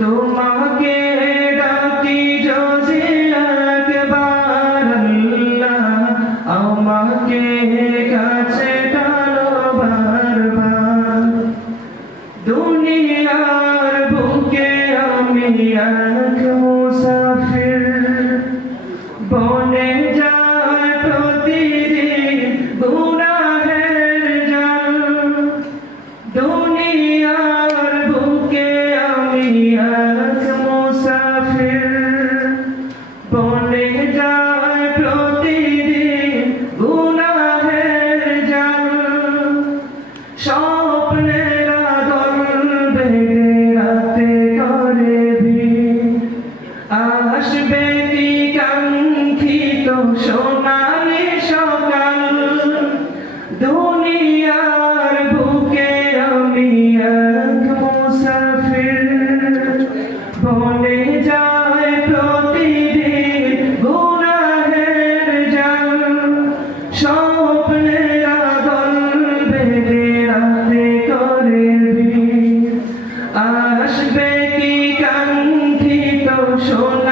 তোমাকে ডাকি যদি একবার আল্লাহ, আমাকে কাছে টানো বারবার। দুনিয়ার বুকে আমি এক মুসাফির, বনে যায় প্রতিদিন গুনাহের জাল। দুনিয়ার বুকে আমি এক মুসাফির, বনে যায় প্রতিদিন গুনাহের জাল। স্বপ্নের আদল বেড়ে রাতে করে ভিড়, আসবে কি কাঙ্ক্ষিত সোনালি সকাল। দুনিয়ার বুকে আমি এক মুসাফির, বনে যায় প্রতিদিন গুনাহের জাল। স্বপ্নের আদল বেড়ে রাতে করে ভিড়, আসবে কি কাঙ্ক্ষিত সোনা